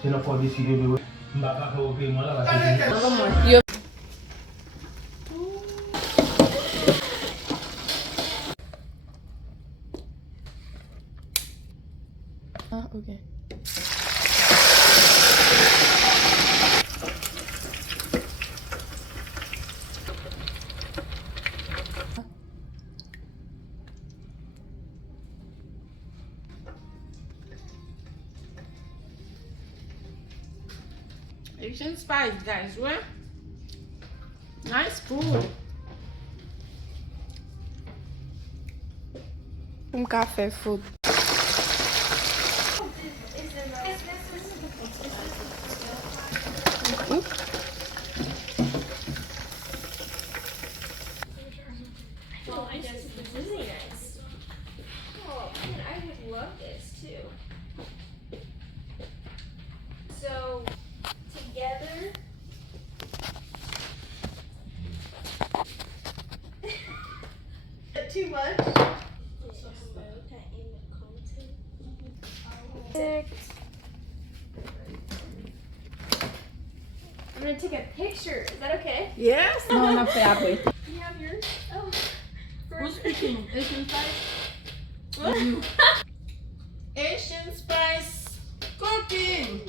Se não for decidir, eu vou para o que mora lá. Yo. Ah, okay. Asian spice, guys, right? Nice food. Café food. Well, I guess it's really nice. Oh, man, I would love this too. So, together. Too much? I'm gonna take a picture. Is that okay? Yes. No, not fair. Do you have yours? Oh. Who's speaking? Asian spice? Asian spice cooking.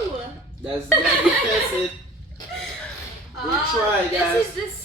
Woo! That's gonna be tested. We try, guys. This is the